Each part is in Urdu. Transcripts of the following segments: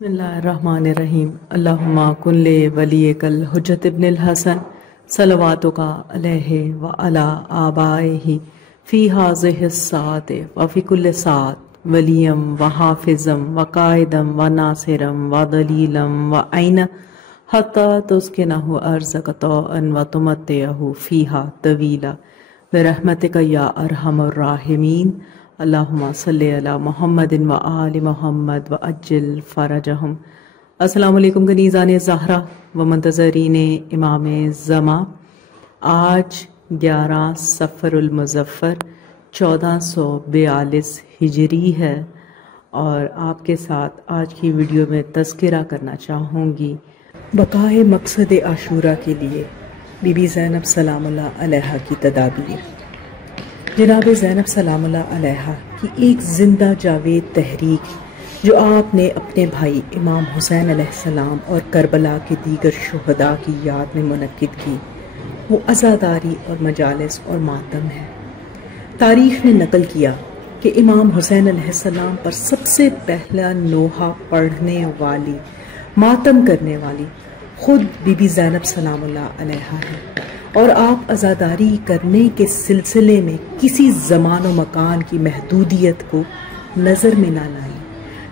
بسم اللہ الرحمن الرحیم اللہم کن لے ولیک الحجت ابن الحسن صلواتک علیہ وعلی آبائہ فی ہذہ الساعۃ وفی کل ساعۃ ولیم وحافظم وقائدم وناصرم ودلیلم وعین حتی تسکنہ ارضک طوعا وتمتعہ فیہا طویلا برحمتک یا ارحم الراحمین اللہم صلی علی محمد و آل محمد و اجل فرجہم۔ السلام علیکم کنیزان زہرا و منتظرین امام زمان۔ آج 11 صفر المظفر 1442 ہجری ہے اور آپ کے ساتھ آج کی ویڈیو میں تذکرہ کرنا چاہوں گی بقائے مقصد عاشورہ کے لیے بی بی زینب سلام اللہ علیہا کی تدابیر۔ جناب زینب سلام اللہ علیہا کی ایک زندہ جاوید تحریک جو آپ نے اپنے بھائی امام حسین علیہ السلام اور کربلا کے دیگر شہداء کی یاد میں منعقد کی، وہ عزاداری اور مجالس اور ماتم ہے۔ تاریخ نے نقل کیا کہ امام حسین علیہ السلام پر سب سے پہلا نوحہ پڑھنے والی، ماتم کرنے والی خود بی بی زینب سلام اللہ علیہا ہے، اور آپ عزاداری کرنے کے سلسلے میں کسی زمان و مکان کی محدودیت کو نظر میں نہ لائیں۔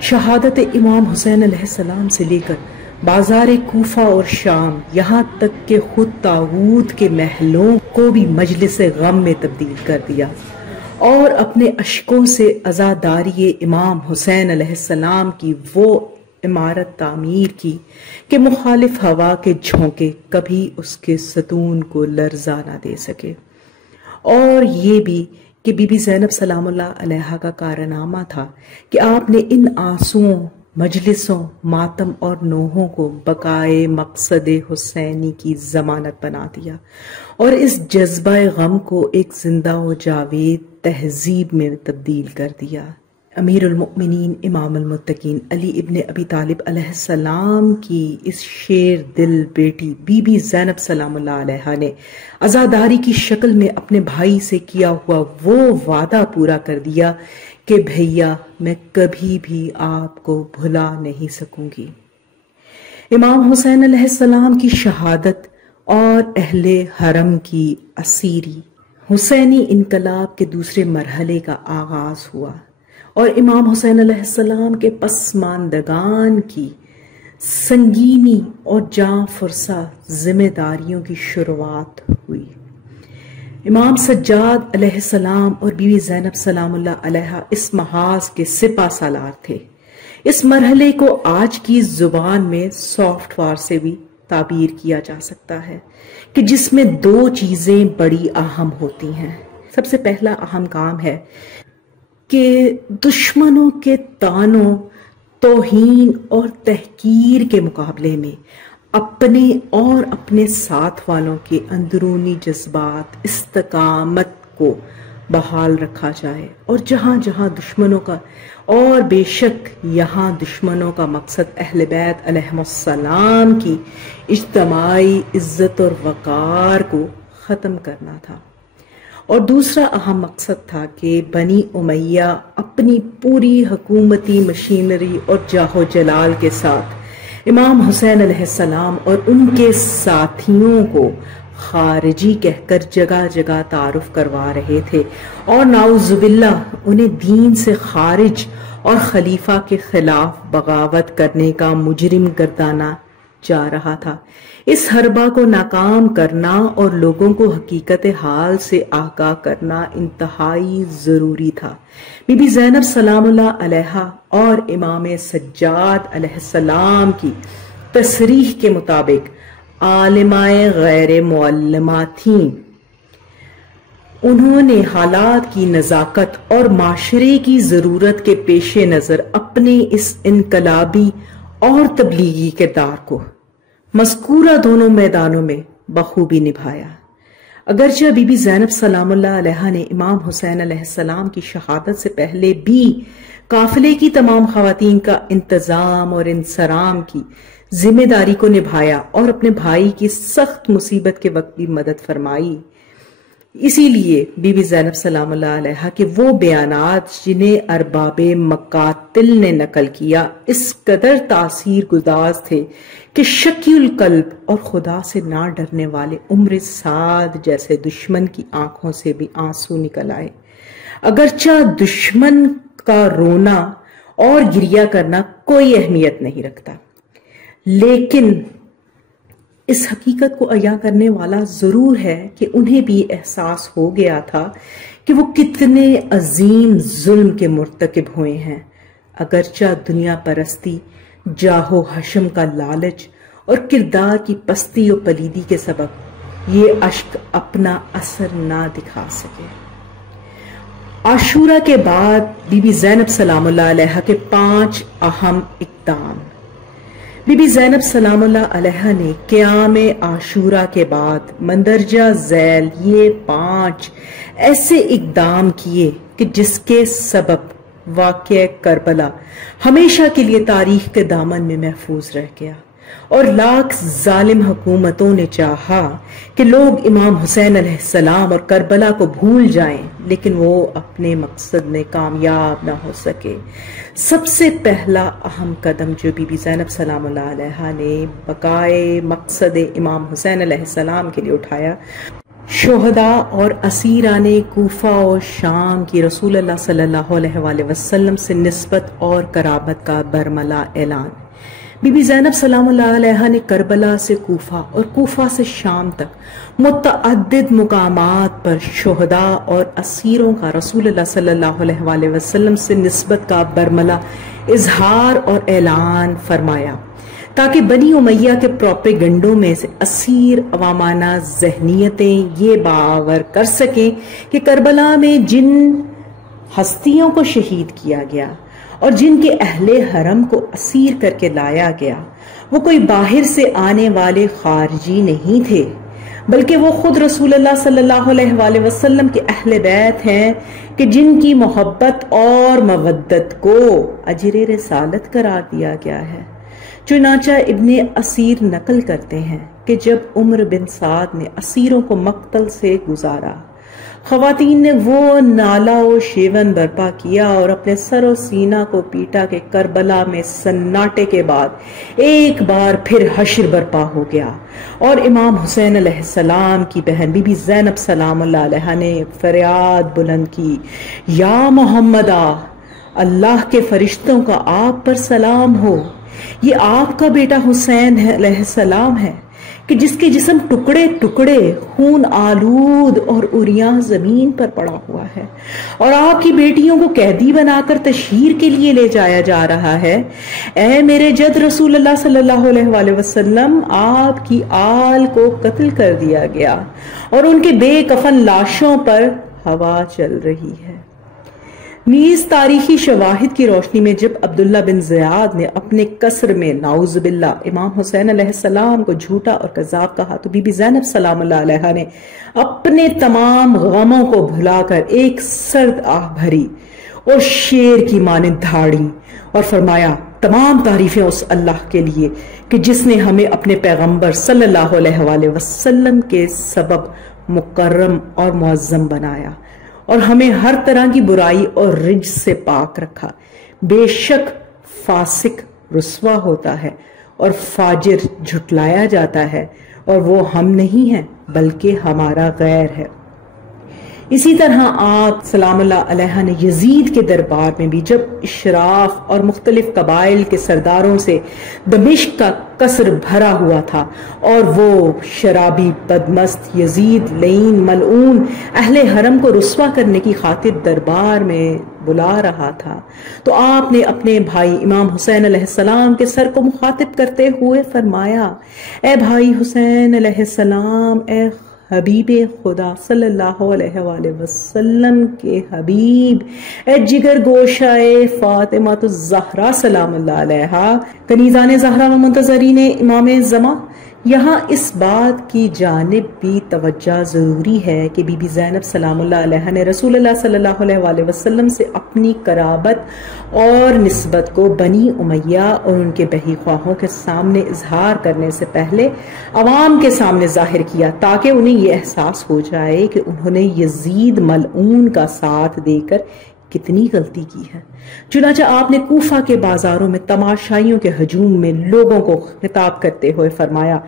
شہادت امام حسین علیہ السلام سے لے کر بازار کوفہ اور شام، یہاں تک کہ خود طاغوت کے محلوں کو بھی مجلس غم میں تبدیل کر دیا، اور اپنے اشکوں سے عزاداری امام حسین علیہ السلام کی وہ عمارت تعمیر کی کہ مخالف ہوا کے جھونکے کبھی اس کے ستون کو لرزا نہ دے سکے۔ اور یہ بھی کہ بی بی زینب سلام اللہ علیہا کا کارنامہ تھا کہ آپ نے ان آنسوؤں، مجلسوں، ماتم اور نوحوں کو بقائے مقصد حسینی کی ضمانت بنا دیا، اور اس جذبہ غم کو ایک زندہ و جاوید تہذیب میں تبدیل کر دیا۔ امیر المؤمنین امام المتقین علی ابن ابی طالب علیہ السلام کی اس شیر دل بیٹی بی بی زینب سلام اللہ علیہا نے عزاداری کی شکل میں اپنے بھائی سے کیا ہوا وہ وعدہ پورا کر دیا کہ بھیا میں کبھی بھی آپ کو بھلا نہیں سکوں گی۔ امام حسین علیہ السلام کی شہادت اور اہل حرم کی اسیری، حسینی انقلاب کے دوسرے مرحلے کا آغاز ہوا، اور امام حسین علیہ السلام کے پسماندگان کی سنگینی اور جاں فرسا ذمہ داریوں کی شروعات ہوئی۔ امام سجاد علیہ السلام اور بی بی زینب سلام اللہ علیہا اس محاذ کے سپہ سالار تھے۔ اس مرحلے کو آج کی زبان میں سافٹ وار سے بھی تعبیر کیا جا سکتا ہے کہ جس میں دو چیزیں بڑی اہم ہوتی ہیں۔ سب سے پہلا اہم کام ہے کہ دشمنوں کے طعنوں، توہین اور تحقیر کے مقابلے میں اپنے اور اپنے ساتھ والوں کے اندرونی جذبات، استقامت کو بحال رکھا جائے، اور جہاں جہاں دشمنوں کا، اور بے شک یہاں دشمنوں کا مقصد اہل بیت علیہم السلام کی اجتماعی عزت اور وقار کو ختم کرنا تھا۔ اور دوسرا اہم مقصد تھا کہ بنی امیہ اپنی پوری حکومتی مشینری اور جاہ و جلال کے ساتھ امام حسین علیہ السلام اور ان کے ساتھیوں کو خارجی کہہ کر جگہ جگہ تعارف کروا رہے تھے، اور نعوذ باللہ انہیں دین سے خارج اور خلیفہ کے خلاف بغاوت کرنے کا مجرم گردانا جا رہا تھا۔ اس حربہ کو ناکام کرنا اور لوگوں کو حقیقت حال سے آگاہ کرنا انتہائی ضروری تھا۔ بی بی زینب سلام اللہ علیہا اور امام سجاد علیہ السلام کی تصریح کے مطابق عالمائے غیر معلمہ تھیں۔ انہوں نے حالات کی نزاکت اور معاشرے کی ضرورت کے پیش نظر اپنے اس انقلابی اور تبلیغی کردار کو مذکورہ دونوں میدانوں میں بخوبی نبھایا۔ اگرچہ بی بی زینب سلام اللہ علیہا نے امام حسین علیہ السلام کی شہادت سے پہلے بھی قافلے کی تمام خواتین کا انتظام اور انصرام کی ذمہ داری کو نبھایا اور اپنے بھائی کی سخت مصیبت کے وقت بھی مدد فرمائی، اسی لیے بی بی زینب سلام اللہ علیہا کے وہ بیانات جنہیں ارباب مقاتل نے نقل کیا اس قدر تاثیر گزار تھے کہ شکی القلب اور خدا سے نہ ڈرنے والے عمر سعد جیسے دشمن کی آنکھوں سے بھی آنسو نکل آئے۔ اگرچہ دشمن کا رونا اور گریہ کرنا کوئی اہمیت نہیں رکھتا، لیکن اس حقیقت کو عیاں کرنے والا ضرور ہے کہ انہیں بھی احساس ہو گیا تھا کہ وہ کتنے عظیم ظلم کے مرتکب ہوئے ہیں۔ اگرچہ دنیا پرستی، جاہ و حشم کا لالچ اور کردار کی پستی و پلیدی کے سبب یہ اشک اپنا اثر نہ دکھا سکے۔ عاشورہ کے بعد بی بی زینب سلام اللہ علیہا کے 5 اہم اقدام۔ بی بی زینب سلام اللہ علیہا نے قیام عاشورہ کے بعد مندرجہ ذیل یہ 5 ایسے اقدام کیے کہ جس کے سبب واقعہ کربلا ہمیشہ کے لیے تاریخ کے دامن میں محفوظ رہ گیا، اور لاکھ ظالم حکومتوں نے چاہا کہ لوگ امام حسین علیہ السلام اور کربلا کو بھول جائیں، لیکن وہ اپنے مقصد میں کامیاب نہ ہو سکے۔ سب سے پہلا اہم قدم جو بی بی زینب سلام اللہ علیہا نے بقائے مقصد امام حسین علیہ السلام کے لیے اٹھایا، شہداء اور اسیران کوفہ و شام کی رسول اللہ صلی اللہ علیہ وآلہ وسلم سے نسبت اور قرابت کا برملا اعلان۔ بی بی زینب سلام اللہ علیہا نے کربلا سے کوفہ اور کوفہ سے شام تک متعدد مقامات پر شہداء اور اسیروں کا رسول اللہ صلی اللہ علیہ وآلہ وسلم سے نسبت کا برملا اظہار اور اعلان فرمایا، تاکہ بنی امیہ کے پروپیگنڈوں میں سے اسیر عوامانہ ذہنیتیں یہ باور کر سکیں کہ کربلا میں جن ہستیوں کو شہید کیا گیا اور جن کے اہل حرم کو اسیر کر کے لایا گیا وہ کوئی باہر سے آنے والے خارجی نہیں تھے، بلکہ وہ خود رسول اللہ صلی اللہ علیہ وآلہ وسلم کے اہل بیت ہیں کہ جن کی محبت اور مودت کو اجر رسالت قرار دیا گیا ہے۔ چنانچہ ابن اسیر نقل کرتے ہیں کہ جب عمر بن سعد نے اسیروں کو مقتل سے گزارا، خواتین نے وہ نالہ و شیون برپا کیا اور اپنے سر و سینہ کو پیٹا کہ کربلا میں سناٹے کے بعد ایک بار پھر حشر برپا ہو گیا، اور امام حسین علیہ السلام کی بہن بی بی زینب سلام اللہ علیہا نے فریاد بلند کی، یا محمدہ، اللہ کے فرشتوں کا آپ پر سلام ہو، یہ آپ کا بیٹا حسین علیہ السلام ہے کہ جس کے جسم ٹکڑے ٹکڑے خون آلود اور عریاں زمین پر پڑا ہوا ہے، اور آپ کی بیٹیوں کو قیدی بنا کر تشہیر کے لیے لے جایا جا رہا ہے۔ اے میرے جد رسول اللہ صلی اللہ علیہ وآلہ وسلم، آپ کی آل کو قتل کر دیا گیا اور ان کے بے کفن لاشوں پر ہوا چل رہی ہے۔ نیز تاریخی شواہد کی روشنی میں جب عبداللہ بن زیاد نے اپنے قصر میں نعوذ باللہ امام حسین علیہ السلام کو جھوٹا اور کذاب کہا، تو بی بی زینب سلام اللہ علیہا نے اپنے تمام غموں کو بھلا کر ایک سرد آہ بھری اور شیر کی مانند دھاڑی اور فرمایا، تمام تعریفیں اس اللہ کے لیے کہ جس نے ہمیں اپنے پیغمبر صلی اللہ علیہ وآلہ وسلم کے سبب مکرم اور معظم بنایا اور ہمیں ہر طرح کی برائی اور رجس سے پاک رکھا۔ بے شک فاسق رسوا ہوتا ہے اور فاجر جھٹلایا جاتا ہے، اور وہ ہم نہیں ہیں بلکہ ہمارا غیر ہے۔ اسی طرح آپ سلام اللہ علیہ نے یزید کے دربار میں بھی جب اشراف اور مختلف قبائل کے سرداروں سے دمشق کا قصر بھرا ہوا تھا اور وہ شرابی بدمست یزید لعین ملعون اہل حرم کو رسوا کرنے کی خاطر دربار میں بلا رہا تھا، تو آپ نے اپنے بھائی امام حسین علیہ السلام کے سر کو مخاطب کرتے ہوئے فرمایا، اے بھائی حسین علیہ السلام، اے حبیب خدا صلی اللہ علیہ وآلہ وسلم کے حبیب، اے جگر گوشائے فاطمہ الزہرا سلام اللہ علیہا، کنیزان زہرا و منتظرین امام زمان، یہاں اس بات کی جانب بھی توجہ ضروری ہے کہ بی بی زینب سلام اللہ علیہ نے رسول اللہ صلی اللہ علیہ وآلہ وسلم سے اپنی قرابت اور نسبت کو بنی امیہ اور ان کے بہی خواہوں کے سامنے اظہار کرنے سے پہلے عوام کے سامنے ظاہر کیا، تاکہ انہیں یہ احساس ہو جائے کہ انہوں نے یزید ملعون کا ساتھ دے کر کتنی غلطی کی ہے۔ چنانچہ آپ نے کوفہ کے بازاروں میں تماشائیوں کے ہجوم میں لوگوں کو خطاب کرتے ہوئے فرمایا،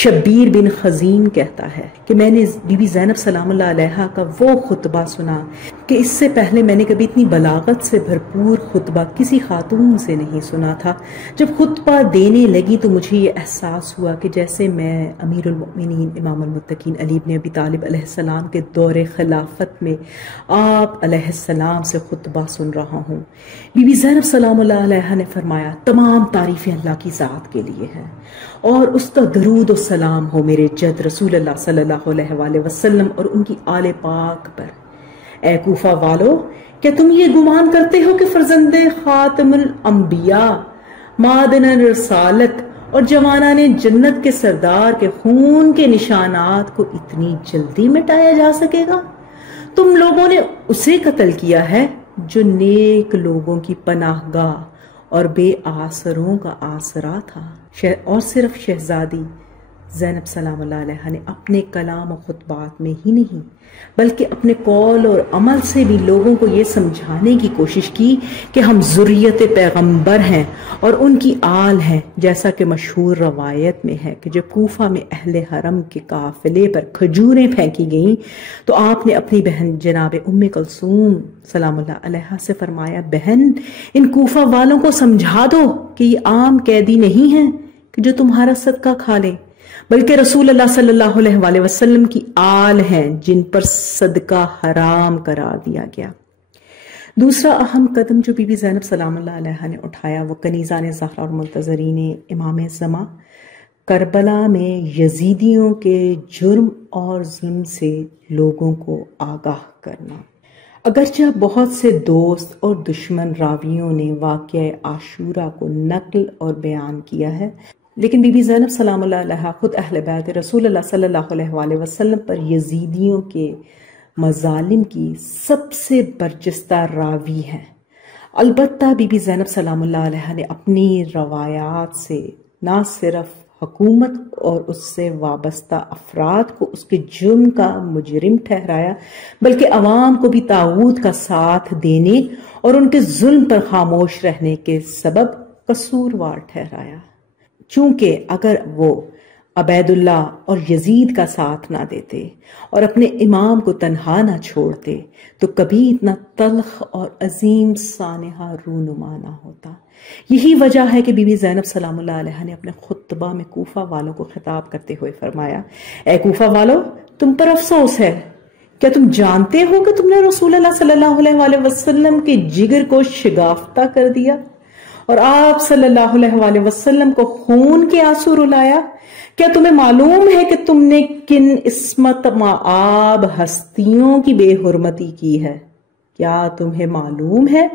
شبیر بن خزیم کہتا ہے کہ میں نے بی بی زینب سلام اللہ علیہ کا وہ خطبہ سنا کہ اس سے پہلے میں نے کبھی اتنی بلاغت سے بھرپور خطبہ کسی خاتون سے نہیں سنا تھا۔ جب خطبہ دینے لگی تو مجھے یہ احساس ہوا کہ جیسے میں امیر المؤمنین امام المتقین علی بن ابی طالب علیہ السلام کے دور خلافت میں آپ علیہ السلام سے خطبہ سن رہا ہوں۔ بی بی زینب سلام اللہ علیہ نے فرمایا، تمام تعریفیں اللہ کی ذات کے لیے ہیں اور اس کا درود و سلام ہو میرے جد رسول اللہ صلی اللہ علیہ وآلہ وسلم اور ان کی آل پاک پر۔ اے کوفہ والو، کیا تم یہ گمان کرتے ہو کہ فرزند خاتم الانبیاء، معدن رسالت اور جوانان جنت کے سردار کے خون کے نشانات کو اتنی جلدی مٹایا جا سکے گا؟ تم لوگوں نے اسے قتل کیا ہے جو نیک لوگوں کی پناہ گاہ اور بے آسروں کا آسرا تھا۔ اور صرف شہزادی زینب سلام اللہ علیہ نے اپنے کلام و خطبات میں ہی نہیں بلکہ اپنے قول اور عمل سے بھی لوگوں کو یہ سمجھانے کی کوشش کی کہ ہم ذریت پیغمبر ہیں اور ان کی آل ہیں، جیسا کہ مشہور روایت میں ہے کہ جب کوفہ میں اہل حرم کے قافلے پر کھجوریں پھینکی گئیں تو آپ نے اپنی بہن جناب ام کلثوم سلام اللہ علیہ سے فرمایا، بہن ان کوفہ والوں کو سمجھا دو کہ یہ عام قیدی نہیں ہیں کہ جو تمہارا صدقہ کھا لیں، بلکہ رسول اللہ صلی اللہ علیہ وآلہ وسلم کی آل ہیں جن پر صدقہ حرام قرار دیا گیا۔ دوسرا اہم قدم جو بی بی زینب سلام اللہ علیہ نے اٹھایا وہ کنیزان زہرا اور منتظرین امام زمان کربلا میں یزیدیوں کے جرم اور ظلم سے لوگوں کو آگاہ کرنا۔ اگرچہ بہت سے دوست اور دشمن راویوں نے واقعہ عاشورہ کو نقل اور بیان کیا ہے، لیکن بی بی زینب سلام اللہ علیہ خود اہل بیت رسول اللہ صلی اللہ علیہ وآلہ وسلم پر یزیدیوں کے مظالم کی سب سے برجستہ راوی ہیں۔ البتہ بی بی زینب سلام اللہ علیہ نے اپنی روایات سے نہ صرف حکومت اور اس سے وابستہ افراد کو اس کے جرم کا مجرم ٹھہرایا، بلکہ عوام کو بھی طاغوت کا ساتھ دینے اور ان کے ظلم پر خاموش رہنے کے سبب قصوروار ٹھہرایا۔ چونکہ اگر وہ عبید اللہ اور یزید کا ساتھ نہ دیتے اور اپنے امام کو تنہا نہ چھوڑتے تو کبھی اتنا تلخ اور عظیم سانحہ رونما نہ ہوتا۔ یہی وجہ ہے کہ بی بی زینب سلام اللہ علیہ نے اپنے خطبہ میں کوفہ والوں کو خطاب کرتے ہوئے فرمایا، اے کوفہ والو، تم پر افسوس ہے، کیا تم جانتے ہو کہ تم نے رسول اللہ صلی اللہ علیہ وآلہ وسلم کے جگر کو شگافتہ کر دیا اور آپ صلی اللہ علیہ وآلہ وسلم کو خون کے آنسو رلایا؟ کیا تمہیں معلوم ہے کہ تم نے کن عصمت مآب ہستیوں کی بے حرمتی کی ہے؟ کیا تمہیں معلوم ہے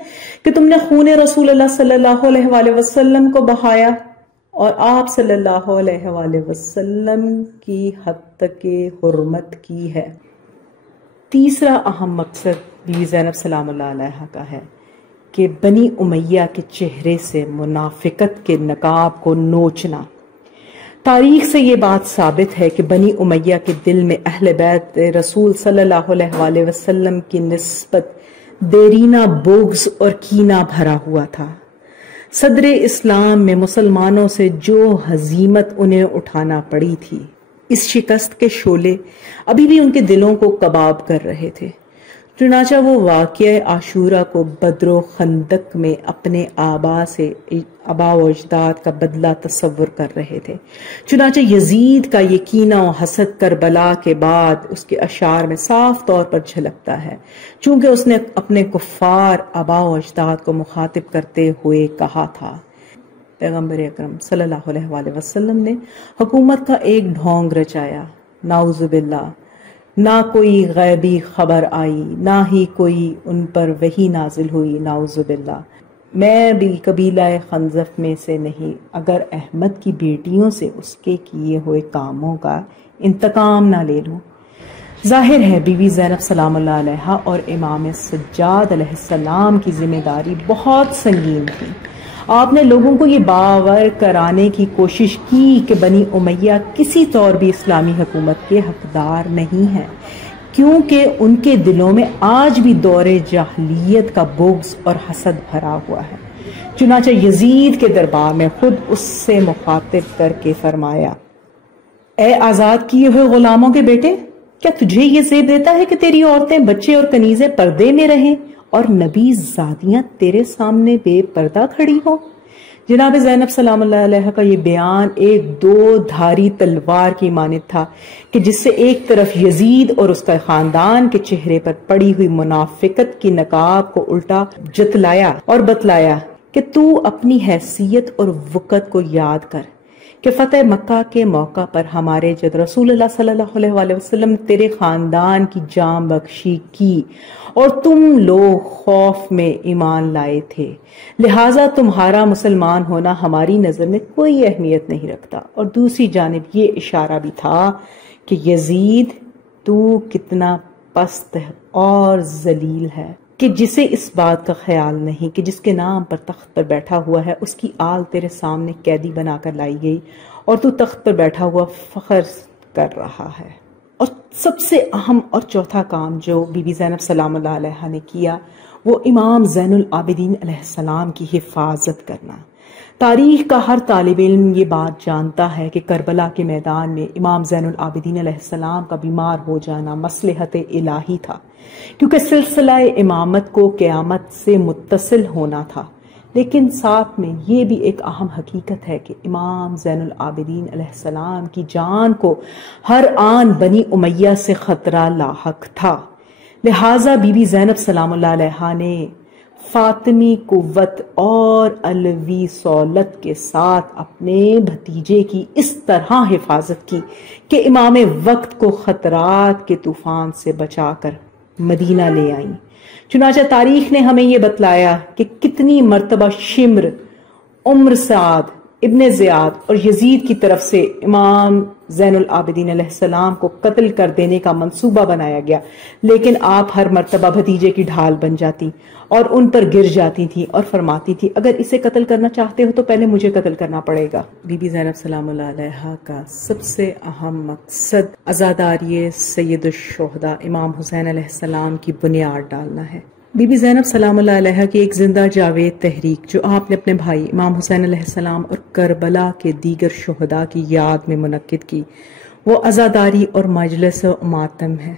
کہ تم نے خون رسول اللہ صلی اللہ علیہ وآلہ وسلم کو بہایا اور آپ صلی اللہ علیہ وآلہ وسلم کی حد تک حرمت کی ہے؟ تیسرا اہم مقصد بی بی زینب سلام اللہ علیہ کا ہے کہ بنی امیہ کے چہرے سے منافقت کے نقاب کو نوچنا۔ تاریخ سے یہ بات ثابت ہے کہ بنی امیہ کے دل میں اہل بیت رسول صلی اللہ علیہ وآلہ وسلم کی نسبت دیرینہ بغض اور کینہ بھرا ہوا تھا۔ صدر اسلام میں مسلمانوں سے جو ہزیمت انہیں اٹھانا پڑی تھی، اس شکست کے شعلے ابھی بھی ان کے دلوں کو کباب کر رہے تھے۔ چنانچہ وہ واقعہ عاشورہ کو بدر و خندق میں اپنے آبا و اجداد کا بدلہ تصور کر رہے تھے۔ چنانچہ یزید کا یہ کینہ و حسد کربلا کے بعد اس کے اشعار میں صاف طور پر جھلکتا ہے، چونکہ اس نے اپنے کفار آبا و اجداد کو مخاطب کرتے ہوئے کہا تھا، پیغمبر اکرم صلی اللہ علیہ وآلہ وسلم نے حکومت کا ایک ڈھونگ رچایا، نعوذ باللہ، نہ کوئی غیبی خبر آئی، نہ ہی کوئی ان پر وحی نازل ہوئی، نعوذ باللہ۔ میں بھی قبیلہ خنزف میں سے نہیں، اگر احمد کی بیٹیوں سے اس کے کیے ہوئے کاموں کا انتقام نہ لے لوں۔ ظاہر ہے بی بی زینب سلام اللہ علیہا اور امام سجاد علیہ السلام کی ذمہ داری بہت سنگین تھی۔ آپ نے لوگوں کو یہ باور کرانے کی کوشش کی کہ بنی امیہ کسی طور بھی اسلامی حکومت کے حقدار نہیں ہیں، کیونکہ ان کے دلوں میں آج بھی دور جاہلیت کا بغض اور حسد بھرا ہوا ہے۔ چنانچہ یزید کے دربار میں خود اس سے مخاطب کر کے فرمایا، اے آزاد کیے ہوئے غلاموں کے بیٹے، کیا تجھے یہ زیب دیتا ہے کہ تیری عورتیں، بچے اور کنیزیں پردے میں رہیں اور نبی زادیاں تیرے سامنے بے پردہ کھڑی ہوں؟ جناب زینب سلام اللہ علیہ کا یہ بیان ایک دو دھاری تلوار کی مانند تھا کہ جس سے ایک طرف یزید اور اس کا خاندان کے چہرے پر پڑی ہوئی منافقت کی نقاب کو الٹا جتلایا اور بتلایا کہ تو اپنی حیثیت اور وقت کو یاد کر کہ فتح مکہ کے موقع پر ہمارے جد رسول اللہ صلی اللہ علیہ وسلم نے تیرے خاندان کی جان بخشی کی اور تم لوگ خوف میں ایمان لائے تھے، لہٰذا تمہارا مسلمان ہونا ہماری نظر میں کوئی اہمیت نہیں رکھتا۔ اور دوسری جانب یہ اشارہ بھی تھا کہ یزید تو کتنا پست اور ذلیل ہے کہ جسے اس بات کا خیال نہیں کہ جس کے نام پر تخت پر بیٹھا ہوا ہے اس کی آل تیرے سامنے قیدی بنا کر لائی گئی اور تو تخت پر بیٹھا ہوا فخر کر رہا ہے۔ اور سب سے اہم اور چوتھا کام جو بی بی زینب سلام اللہ علیہ نے کیا وہ امام زین العابدین علیہ السلام کی حفاظت کرنا۔ تاریخ کا ہر طالب علم یہ بات جانتا ہے کہ کربلا کے میدان میں امام زین العابدین علیہ السلام کا بیمار ہو جانا مصلحت الہی تھا، کیونکہ سلسلہ امامت کو قیامت سے متصل ہونا تھا۔ لیکن ساتھ میں یہ بھی ایک اہم حقیقت ہے کہ امام زین العابدین علیہ السلام کی جان کو ہر آن بنی امیہ سے خطرہ لاحق تھا، لہٰذا بی بی زینب سلام اللہ علیہ نے فاطمی قوت اور علوی سولت کے ساتھ اپنے بھتیجے کی اس طرح حفاظت کی کہ امام وقت کو خطرات کے طوفان سے بچا کر مدینہ لے آئیں۔ چنانچہ تاریخ نے ہمیں یہ بتلایا کہ کتنی مرتبہ شمر، عمر سعد، ابن زیاد اور یزید کی طرف سے امام زین العابدین علیہ السلام کو قتل کر دینے کا منصوبہ بنایا گیا، لیکن آپ ہر مرتبہ بھتیجے کی ڈھال بن جاتی اور ان پر گر جاتی تھی اور فرماتی تھی اگر اسے قتل کرنا چاہتے ہو تو پہلے مجھے قتل کرنا پڑے گا۔ بی بی زینب سلام اللہ علیہ کا سب سے اہم مقصد عزاداری سید الشہداء امام حسین علیہ السلام کی بنیاد ڈالنا ہے۔ بی بی زینب سلام اللہ علیہ کی ایک زندہ جاوید تحریک جو آپ نے اپنے بھائی امام حسین علیہ السلام اور کربلا کے دیگر شہداء کی یاد میں منعقد کی، وہ عزاداری اور مجلس و ماتم ہے۔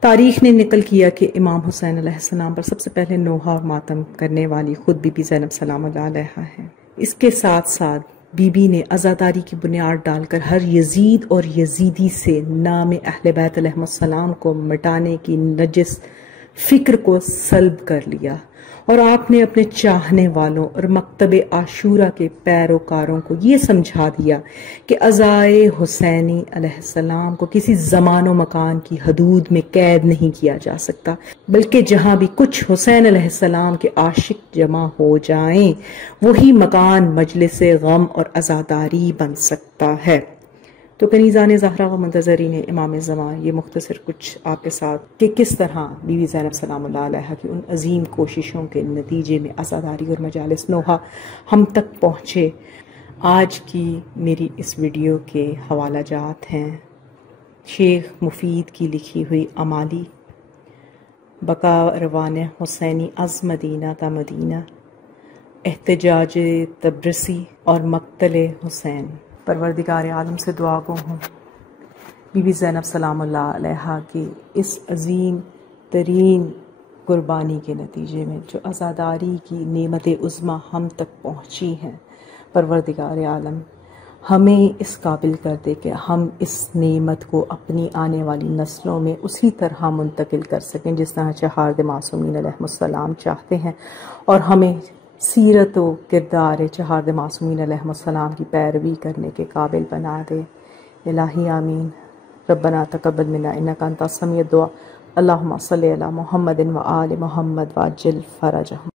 تاریخ نے نقل کیا کہ امام حسین علیہ السلام پر سب سے پہلے نوحہ اور ماتم کرنے والی خود بی بی زینب سلام اللہ علیہ ہے۔ اس کے ساتھ ساتھ بی بی نے عزاداری کی بنیاد ڈال کر ہر یزید اور یزیدی سے نام اہل بیت علیہ السلام کو مٹانے کی نجس فکر کو سلب کر لیا، اور آپ نے اپنے چاہنے والوں اور مکتب عاشورہ کے پیروکاروں کو یہ سمجھا دیا کہ عزائے حسینی علیہ السلام کو کسی زمان و مکان کی حدود میں قید نہیں کیا جا سکتا، بلکہ جہاں بھی کچھ حسین علیہ السلام کے عاشق جمع ہو جائیں وہی مکان مجلس غم اور عزاداری بن سکتا ہے۔ تو کنیزان زہرا و منتظرین امام زمان، یہ مختصر کچھ آپ کے ساتھ کہ کس طرح بی بی زینب سلام اللہ علیہ کی ان عظیم کوششوں کے نتیجے میں عزاداری اور مجالس نوحہ ہم تک پہنچے۔ آج کی میری اس ویڈیو کے حوالہ جات ہیں شیخ مفید کی لکھی ہوئی امالی، بقا روان حسینی از مدینہ تا مدینہ، احتجاج تبرسی اور مقتل حسین۔ پروردگار عالم سے دعا گو ہوں بی بی زینب سلام اللہ علیہ کی اس عظیم ترین قربانی کے نتیجے میں جو عزاداری کی نعمت عظمیٰ ہم تک پہنچی ہیں، پروردگار عالم ہمیں اس قابل کر دے کہ ہم اس نعمت کو اپنی آنے والی نسلوں میں اسی طرح منتقل کر سکیں جس طرح چہارد معصومین علیہ السلام چاہتے ہیں، اور ہمیں سیرت و کردار چہارد معصومین علیہ السلام کی پیروی کرنے کے قابل بنا دے۔ الہی آمین۔ ربنا تقبل منا انک انت السمیع الدعاء، اللہم صلی علی محمد و آل محمد وعجل فرجہم۔